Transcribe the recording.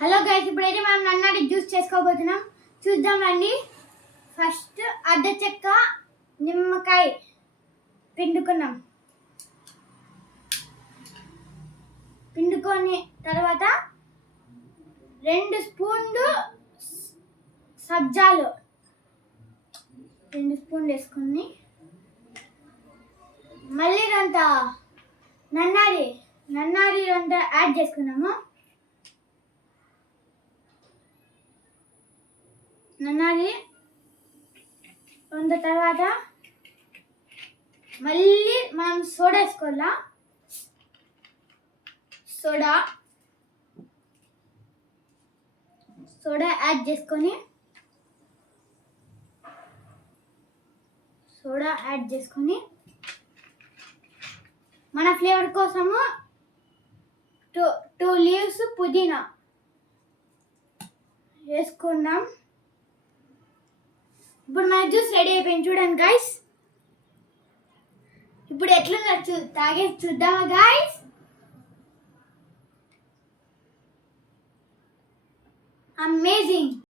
Hello guys, ఇప్పుడైతే మనం నన్నారి juice చేసుకోబోతున్నాం. చూద్దాం రండి. ఫస్ట్ అర్ధ చెక్క నిమ్మకాయ పిండుకొని తర్వాత 2 స్పూన్లు సబ్జాలు 2 స్పూన్లు వేసుకొని మళ్ళీ అంత నన్నారి అంత యాడ్ చేసుకున్నాము. నన్నారి తర్వాత మళ్ళీ మనం సోడా వేసుకోవాలా. సోడా యాడ్ చేసుకొని మన ఫ్లేవర్ కోసము 2 లీవ్స్ పుదీనా వేసుకున్నాం. ఇప్పుడు మన జ్యూస్ రెడీ అయిపోయింది. చూడండి గైస్, ఇప్పుడు ఎట్లుందో తాగేసి చూద్దామా గైస్. అమేజింగ్.